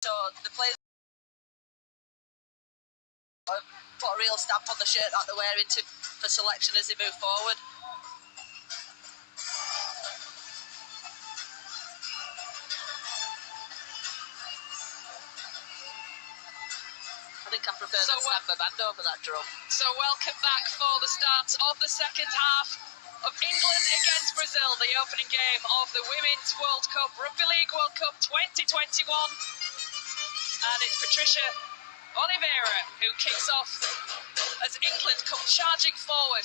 So the players put a real stamp on the shirt that they're wearing for selection as they move forward. I think I prefer the snapper band over that drum. So welcome back for the start of the second half of England against Brazil, the opening game of the Women's World Cup, Rugby League World Cup 2021. And it's Patricia Oliveira who kicks off as England come charging forward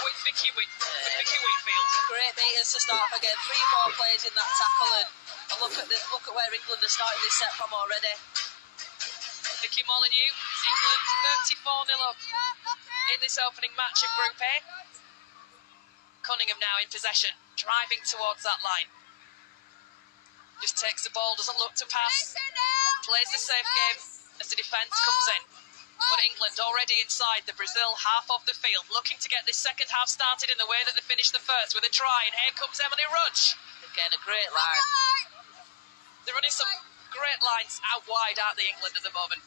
with Vicky Whitfield. Great meters to start off again. 3-4 players in that tackle, and look at where England are starting this set from already. Vicky Molyneux, England 34-0 up in this opening match of Group A. Cunningham now in possession, driving towards that line. Just takes the ball, doesn't look to pass, plays the safe game as the defence comes in. But England already inside the Brazil half of the field, looking to get this second half started in the way that they finished the first with a try. And here comes Emily Rudge. Again, a great line. They're running some great lines out wide, aren't they, England at the moment?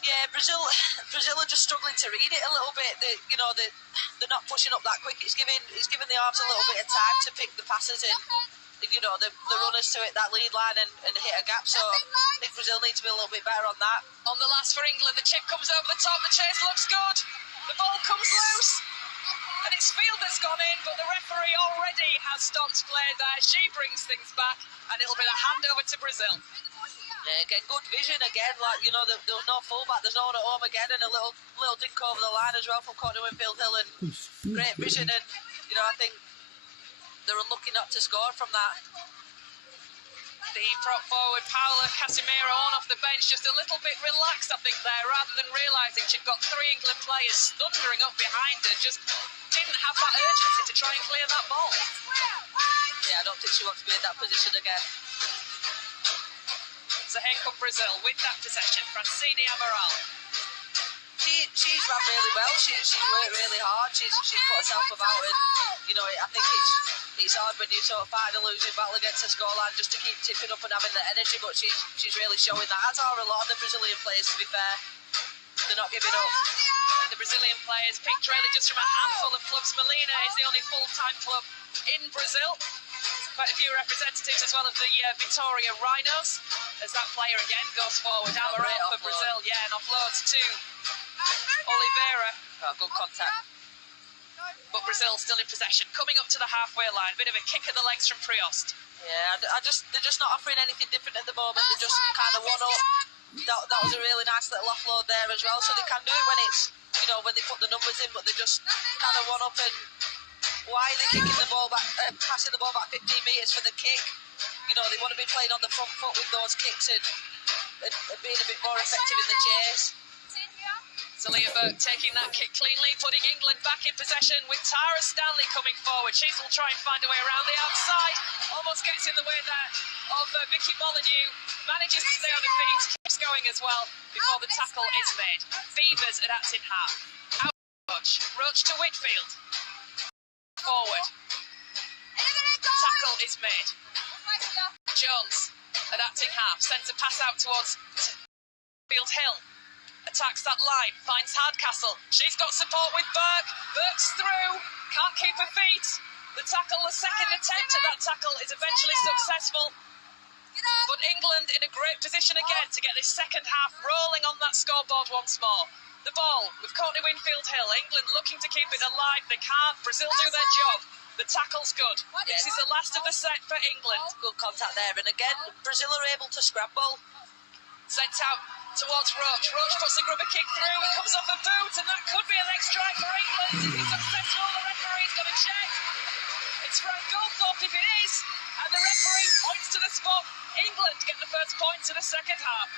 Yeah, Brazil are just struggling to read it a little bit. They're not pushing up that quick. It's giving the arms a little bit of time to pick the passes in. The runners to it, that lead line and hit a gap. So I think Brazil need to be a little bit better on that. On the last for England, the chip comes over the top, the chase looks good. The ball comes loose. And it's Field that's gone in, but the referee already has stopped play there. She brings things back, and it'll be the handover to Brazil. Yeah, again, good vision again. There's no fullback, there's no one at home again, and a little dink over the line as well from Courtney Winfield Hill, and great vision. And I think they're unlucky not to score from that. The prop forward, Paula Casimiro, on off the bench, just a little bit relaxed, I think, there, rather than realising she'd got 3 England players thundering up behind her. Just didn't have that urgency to try and clear that ball. Yeah, I don't think she wants to be in that position again. So here come Brazil with that possession. Francine Amaral. She's run really well. She's worked really hard. She's put herself about, and I think it's hard when you sort of fight a losing battle against a scoreline just to keep tipping up and having the energy. But she's really showing that. As are a lot of the Brazilian players, to be fair. They're not giving up. The Brazilian players picked really just from a handful of clubs. Molina is the only full-time club in Brazil. Quite a few representatives as well of the Vitória Rhinos, as that player again goes forward. Amaral for Brazil, and offloads to Oliveira. Oh, good contact. But Brazil still in possession, coming up to the halfway line. Bit of a kick in the legs from Priost. Yeah, they're just not offering anything different at the moment. They're just kind of one up. That was a really nice little offload there as well. So they can do it when it's, when they put the numbers in, but they just kind of one up. And why are they kicking the ball back, passing the ball back 15 metres for the kick? They want to be playing on the front foot with those kicks and being a bit more effective in the chase. Celia Burke taking that kick cleanly, putting England back in possession with Tara Stanley coming forward. She will try and find a way around the outside. Almost gets in the way there of Vicky Molyneux. Manages to stay on her feet, keeps going as well before the tackle is made. Beavers at Acton half. Out Roach to Whitfield. Forward. Tackle is made. Jones at Acton half sends a pass out towards Field Hill. Attacks that line, finds Hardcastle. She's got support with Burke. Burke's through, can't keep her feet. The tackle, the second attempt at that tackle is eventually successful. But England in a great position again to get this second half rolling on that scoreboard once more. The ball with Courtney Winfield Hill. England looking to keep it alive. They can't. Brazil do their job. The tackle's good. This is the last of the set for England. Good contact there. And again, Brazil are able to scramble. Sent out towards Roach. Roach puts the grubber kick through. It comes off a boot, and that could be a leg strike for England. Is it successful? The referee's got to check. It's Frank Goldthorpe if it is. And the referee points to the spot. England get the first points in the second half.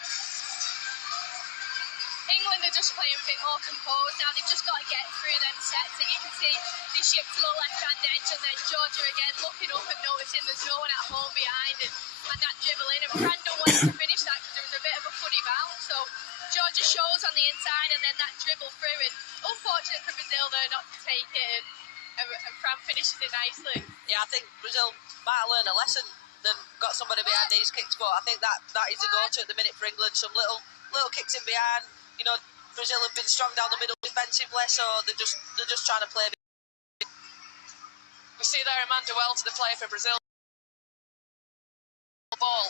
England are just playing a bit more composed now. They've just got to get through them sets, and you can see they shift to the left-hand edge, and then Georgia again looking up and noticing there's no one at home behind, and that dribble in. And Brandon wanted to finish that because there was a bit of a funny bounce. So Georgia shows on the inside, and then that dribble through. And unfortunate for Brazil, they're not to take it, and Fran finishes it nicely. Yeah, I think Brazil might have learned a lesson and got somebody behind these kicks. But I think that is the go-to at the minute for England. Some little kicks in behind. You know, Brazil have been strong down the middle defensively, so they're just trying to play. We see there Emmanuel to the player for Brazil. Ball.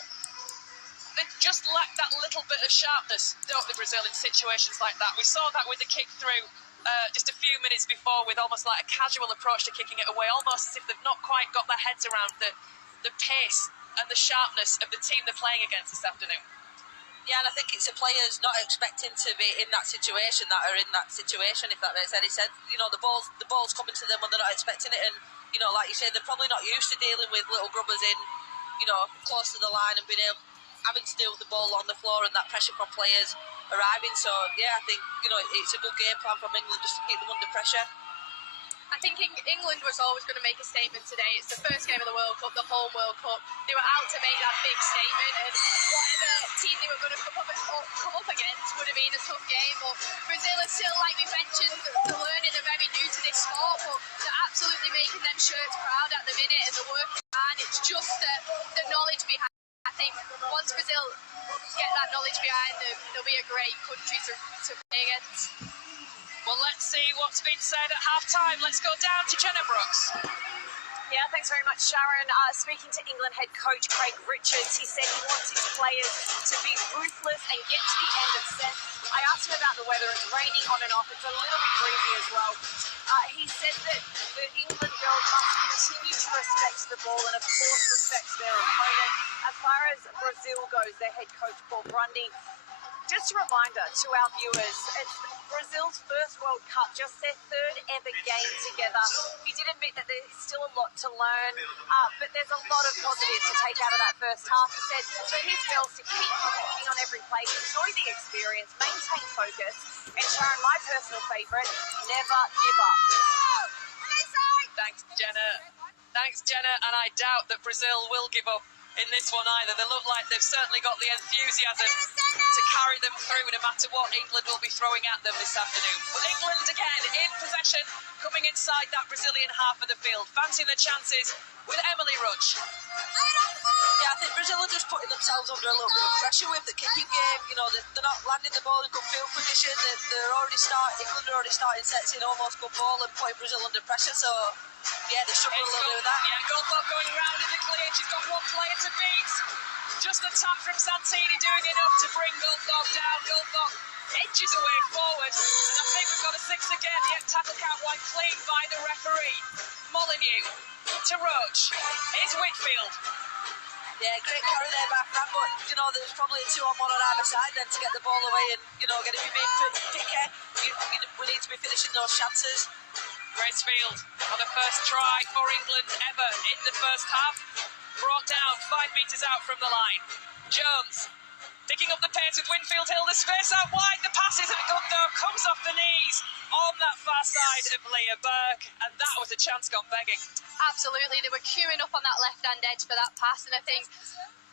They just lack that little bit of sharpness, don't they, Brazil, in situations like that? We saw that with the kick through just a few minutes before, with almost like a casual approach to kicking it away, almost as if they've not quite got their heads around the pace and the sharpness of the team they're playing against this afternoon. Yeah, and I think it's the players not expecting to be in that situation that are in that situation, if that makes any sense. You know, the ball's coming to them when they're not expecting it, and, you know, like you say, they're probably not used to dealing with little grubbers in, you know, close to the line and having to deal with the ball on the floor and that pressure from players arriving. So, yeah, I think, you know, it's a good game plan from England just to keep them under pressure. I think England was always going to make a statement today. It's the first game of the World Cup, the home World Cup. They were out to make that big statement, and whatever team they were going to come up against would have been a tough game. But Brazil is still, like we mentioned, they're learning, they're very new to this sport, but they're absolutely making them shirts proud at the minute, and they're working hard. It's just the knowledge behind. I think once Brazil get that knowledge behind them, they'll be a great country to play against. Well, let's see what's been said at half-time. Let's go down to Jenna Brooks. Yeah, thanks very much, Sharon. Speaking to England head coach Craig Richards, he said he wants his players to be ruthless and get to the end of sets. I asked him about the weather. It's raining on and off. It's a little bit breezy as well. He said that the England girls must continue to respect the ball and, of course, respect their opponent. As far as Brazil goes, their head coach, Paul Grundy, just a reminder to our viewers, it's Brazil's first World Cup, just their third ever game together. He did admit that there's still a lot to learn, but there's a lot of positives to take out of that first half. He said for his girls to keep competing on every play, enjoy the experience, maintain focus, and Sharon, my personal favourite, never give up. Thanks, Jenna. Thanks, Jenna, and I doubt that Brazil will give up in this one either. They look like they've certainly got the enthusiasm to carry them through no matter what England will be throwing at them this afternoon. But England again in possession, coming inside that Brazilian half of the field, fancying their chances with Emily Rudge. Yeah, I think Brazil are just putting themselves under a little bit of pressure with the kicking game. You know, they're not landing the ball in good field position. England are already starting sets in almost good ball and putting Brazil under pressure. So, yeah, they're struggling a little bit with that. Yeah, Goldberg going round in the clear. She's got one player to beat. Just the tap from Santini doing enough to bring Goldberg down. Goldberg edges away forward. And I think we've got a six again. Yet tackle count wide clean by the referee. Molyneux to Roach. Here's Whitfield. Yeah, great carry there by Fran, but, you know, there's probably a 2-on-1 on either side then to get the ball away and, you know, get it being picky. We need to be finishing those chances. Gracefield on the first try for England ever in the first half. Brought down 5 metres out from the line. Jones picking up the pace with Winfield Hill. The space out wide. The pass isn't good though. Comes off the knees on that far side of Leah Burke. And that was a chance gone begging. Absolutely. They were queuing up on that left-hand edge for that pass. And I think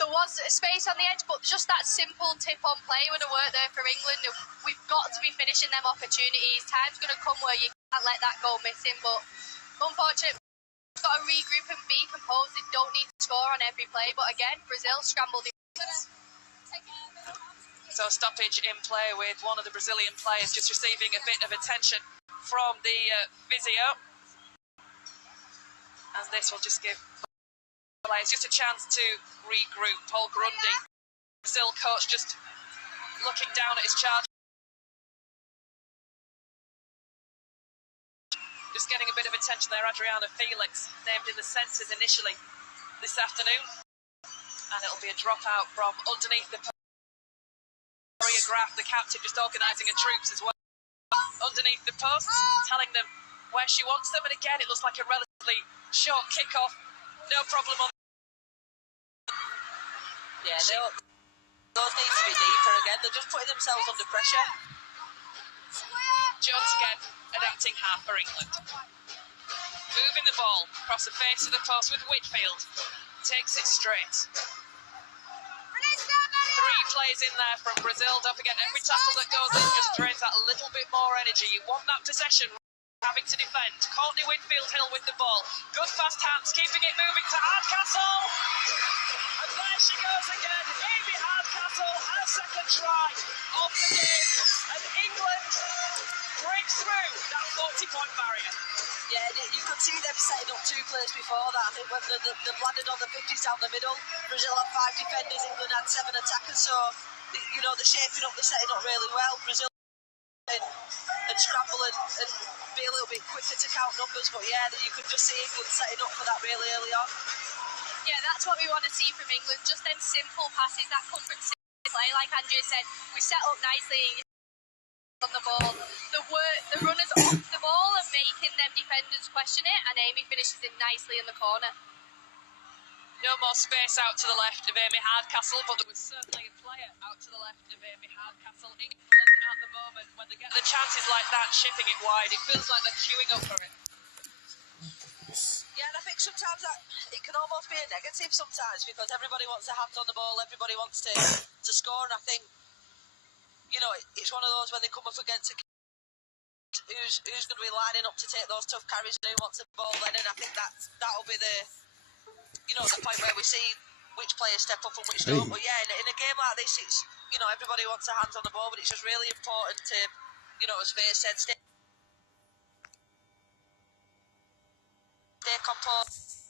there was a space on the edge, but just that simple tip-on play would have worked there for England. We've got to be finishing them opportunities. Time's going to come where you can't let that go missing. But unfortunately, we've got to regroup and be composed. They don't need to score on every play. But again, Brazil scrambled. So stoppage in play with one of the Brazilian players just receiving a bit of attention from the physio. As this will just give players just a chance to regroup. Paul Grundy, Brazil coach, just looking down at his charge. Just getting a bit of attention there. Adriana Felix named in the census initially this afternoon. And it'll be a dropout from underneath the choreograph, the captain just organising her troops as well. Underneath the posts, telling them where she wants them. And again, it looks like a relatively short kick-off. No problem on. Yeah, those need to be deeper again. They're just putting themselves under pressure. Jones again, adapting half for England. Moving the ball across the face of the post with Whitfield. Takes it straight. 3 players in there from Brazil. Don't forget, every tackle that goes in just drains that a little bit more energy. You want that possession. Have having to defend. Courtney Winfield-Hill with the ball. Good fast hands, keeping it moving to Hardcastle. And there she goes again. Amy Hardcastle, her second try of the game. And England breaks through that 40-point barrier. Yeah, you could see them setting up two players before that. I think when they've landed on the 50s down the middle, Brazil had 5 defenders, England had 7 attackers, so, you know, they're shaping up, they're setting up really well. Brazil and scramble and be a little bit quicker to count numbers, but yeah, you could just see England setting up for that really early on. Yeah, that's what we want to see from England, just them simple passes that come from play. Like Andrea said, we set up nicely on the ball. The runners off the ball and making them defenders question it, and Amy finishes it nicely in the corner. No more space out to the left of Amy Hardcastle, but there was certainly a player out to the left of Amy Hardcastle. England at the moment, when they get the chances like that, shipping it wide, it feels like they're queuing up for it. Yeah, and I think sometimes it can almost be a negative sometimes, because everybody wants their hands on the ball, everybody wants to score, and I think, you know, it's one of those when they come up against who's going to be lining up to take those tough carries and who wants the ball then, and I think that'll be the, you know, the point where we see which players step up and which don't. But yeah, in a game like this, it's, you know, everybody wants their hands on the ball, but it's just really important to, you know, as Faye said, stay composed.